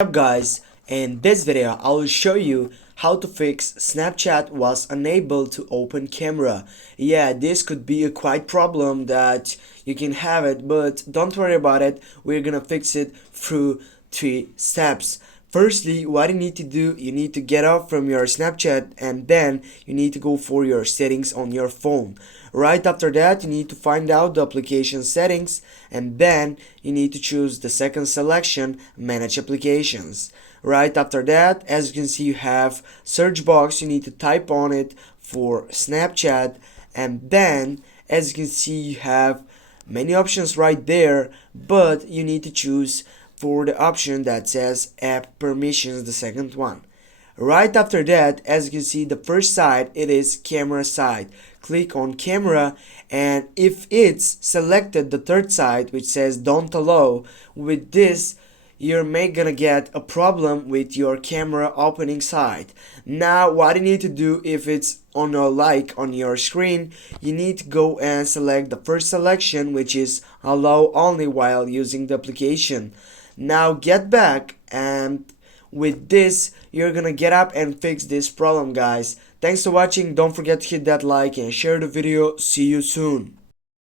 Up guys, in this video I will show you how to fix Snapchat was unable to open camera. Yeah, this could be a quite problem that you can have it, but don't worry about it. We're gonna fix it through 3 steps. Firstly, what you need to do, you need to get off from your Snapchat and then you need to go for your settings on your phone. Right after that, you need to find out the application settings and then you need to choose the second selection, manage applications. Right after that, as you can see, you have search box. You need to type on it for Snapchat and then as you can see, you have many options right there, but you need to choose for the option that says app permissions, the second one. Right after that, as you can see, the first side, it is camera side. Click on camera, and if it's selected the third side which says don't allow, with this you're gonna get a problem with your camera opening side. Now what you need to do, if it's on your screen, you need to go and select the first selection which is allow only while using the application. Now get back, and with this you're gonna get up and fix this problem guys. Thanks for watching. Don't forget to hit that like and share the video. See you soon.